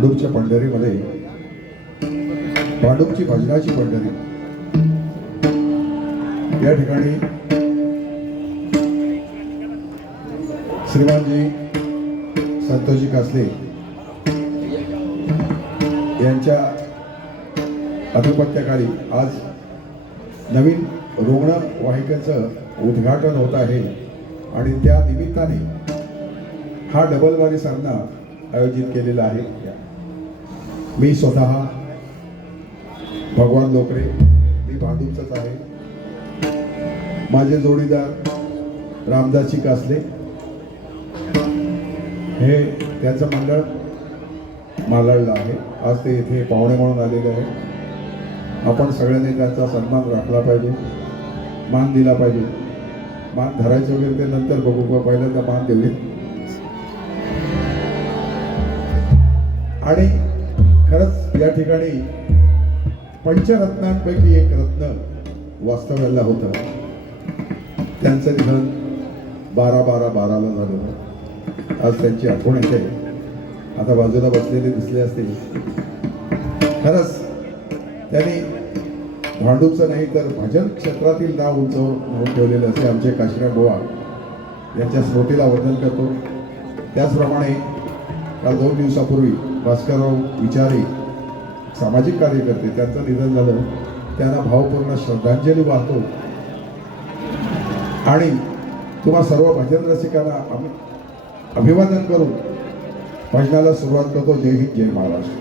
भांडूपच्या पंढरीमध्ये भांडूपची भजनाची पंढरी या ठिकाणी श्रीमानजी संतोषजी कासले यांच्या आधिपत्याखाली आज नवीन रुग्णवाहिकेचं उद्घाटन होत आहे आणि त्या निमित्ताने हा डबलवारी सामना आयोजित केलेला आहे. मी स्वतः भगवान लोकरे, मी भांडूपचाच आहे. माझे जोडीदार रामदासजी कासले हे त्यांचं मंडळ मालाडला आहे. आज ते इथे पाहुणे म्हणून आलेले आहे. आपण सगळ्यांनी त्यांचा सन्मान राखला पाहिजे, मान दिला पाहिजे. मान धरायचं वगैरे ते नंतर बघू, पहिल्यांदा मान देऊया. आणि खरंच या ठिकाणी पंचरत्नांपैकी एक रत्न वास्तव्याला होतं. त्यांचं निधन 12/12/12 झालं. आज त्यांची आठवण येते. आता बाजूला बसलेले दिसले असतील. खरंच त्यांनी भांडूपचं नाही तर भजन क्षेत्रातील नाव उंचावून ठेवलेलं असे आमचे काशीराम बुवा यांच्या स्मृतीला वंदन करतो. त्याचप्रमाणे काल 2 दिवसापूर्वी भास्करराव विचारे सामाजिक कार्यकर्ते त्यांचं निधन झालं. त्यांना भावपूर्ण श्रद्धांजली वाहतो आणि तुम्हा सर्व भजन रसिकांना अभिवादन करून भजनाला सुरुवात करतो. जय हिंद, जय महाराष्ट्र.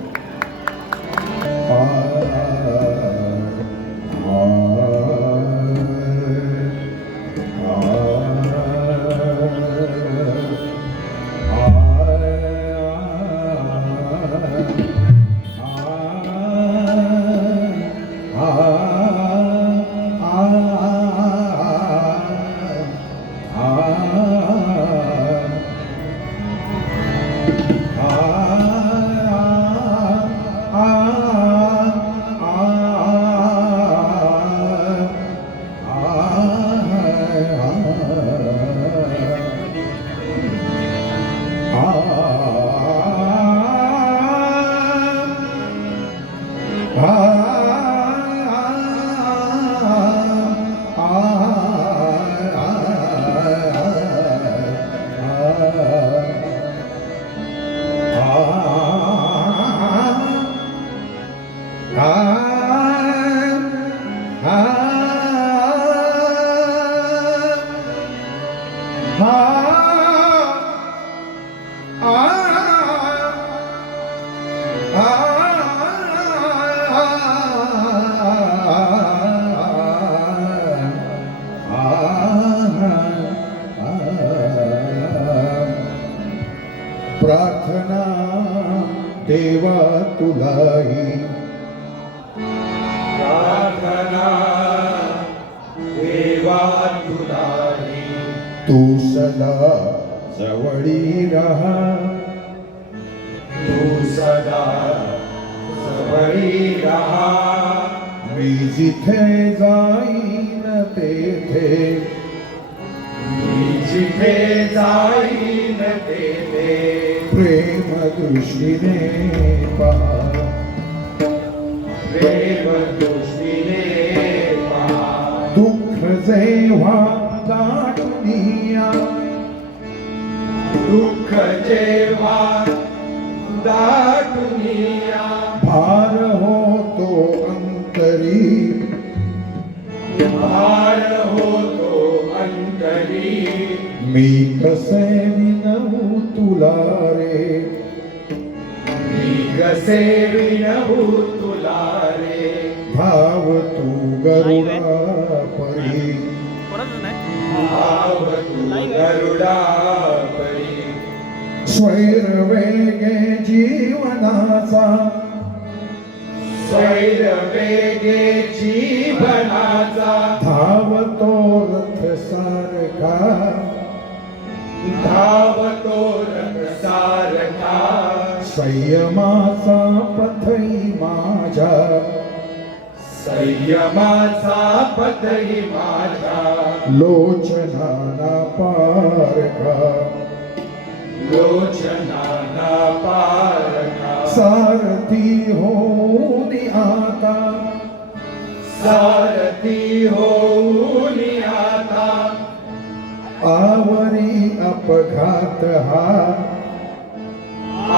प्रार्थना देवा तुलाही, प्रार्थना देवा तुलाही, तू सदा जवळी रहा, तू सदा जवळी रहा. मी जिथे जाईन तेथे, मी जिथे जाईन तेथे प्रेम दृष्टीने पहा, प्रेम दृष्टीने पहा. दुःख जेव्हा दाटुनिया, दुःख जेव्हा दाटुनिया, भार होतो अंतरी, भार होतो अंतरी. मी कसे विनवू तुला रे, मी कसे विनवू तुला रे. भाव तू गरुडा परी, भाव तू गरुडा परी. स्वैर वेगे जीवनाचा, स्वैर वेगे जीवनाचा, धावतो रथ सारखा, धावतो रथ सारखा. संयमाचा पथही माझ्या, संयमाचा पथही माझा. लोचनाना पारखा, लोचनाना पारखा. सारथी होऊन आता सारथी होऊन आता आवरी अपघात हा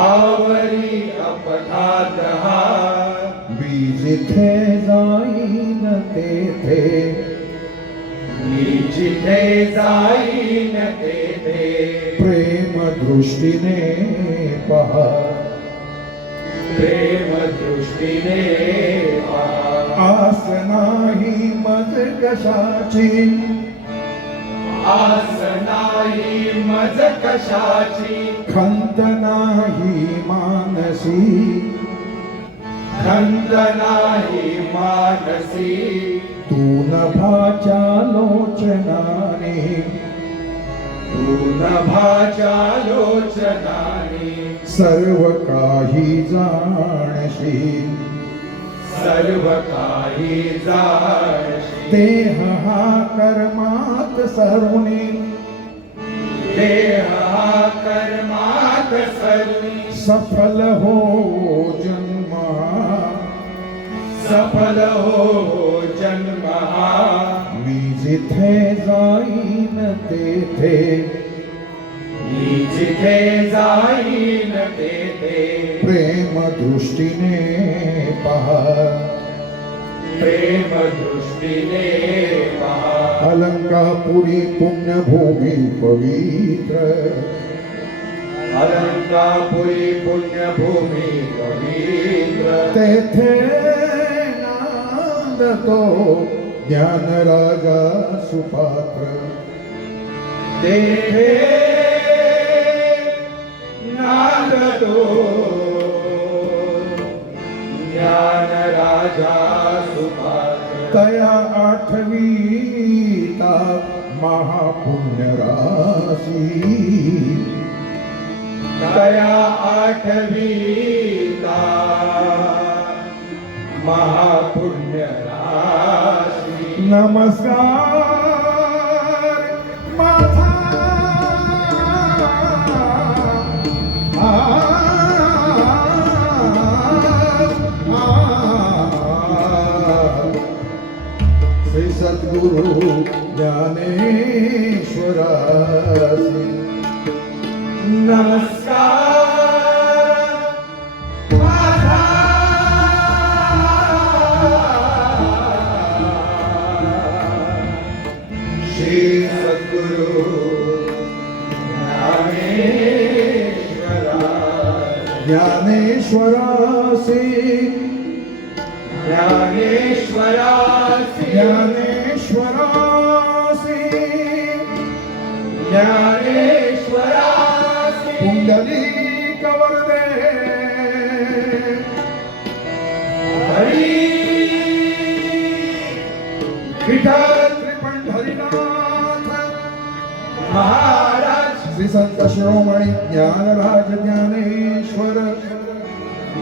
आवरी अपघात हा मी जिथे जाईन तेथे मी जिथे जाईन तेथे प्रेम दृष्टीने पहा प्रेम दृष्टीने पहा. आस नाही मज कशाची आस नाही मज कशाची खंत नाही मानसी खंत नाही मानसी तू नभाच्या लोचनाने तू नभाच्या लोचनाने सर्व काही जाणशी सर्व काही जाणशी देह हा कर्मात सरुणी देह हा कर्मात सरुणी सफल हो जन्म सफल हो जन्म हा मी जिथे जाईन तेथे मी जिथे जाईन तेथे प्रेम दृष्टीने पहा प्रेम दृष्टीने पहा. अलंकापुरी पुण्यभूमी पवित्र अलंकापुरी पुण्यभूमी पवित्र तेथे नांदतो ज्ञान राजा सुपात्र तेथे नांदतो ज्ञान राजा सुपात्र तया आठवीता महापुण्य राशी तया आठवीता महापुण्य राशी नमस्कार माझा श्री सद्गुरु ज्ञानेश्वरासी नमस्कार माझा श्री सद्गुरु ज्ञानेश्वरा ज्ञानेश्वरासी ज्ञानेश्वरासी ज्ञानेश्वरासी ज्ञानेश्वरासी पुंडलिक वरदे हरी विठ्ठल पंढरीनाथ महाराज श्री संत शिरोमणी ज्ञानराज ज्ञानेश्वर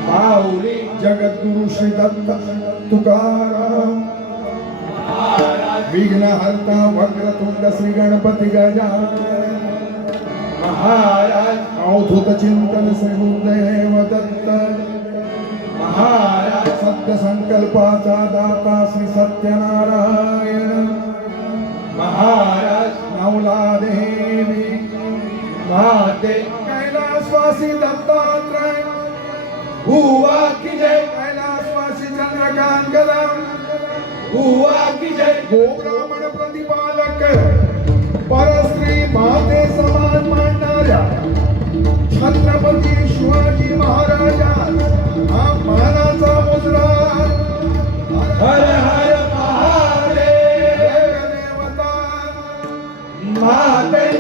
माऊली जगद्गुरु श्री दत्त तुकाराम महाराज विघ्नहर्ता वक्रतुंड श्री गणपती गजानन महाराज अवधूत चिंतन श्री गुरुदेव दत्त महाराज सत्य संकल्पाचा दाता श्री सत्यनारायण महाराज नवला देवी महादेव कैलासवासी दत्तात्रय हुआ की जय कैलासवासी चंद्रकांत कदम हुआ की जय गो ब्राह्मण प्रतिपालक परस्त्री माते समान मानणाऱ्या छत्रपती शिवाजी महाराजा हा मानाचा मुजरा हर हर महादेव देवता महादेव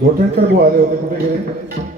गोटेकर आले होते कुठे गेले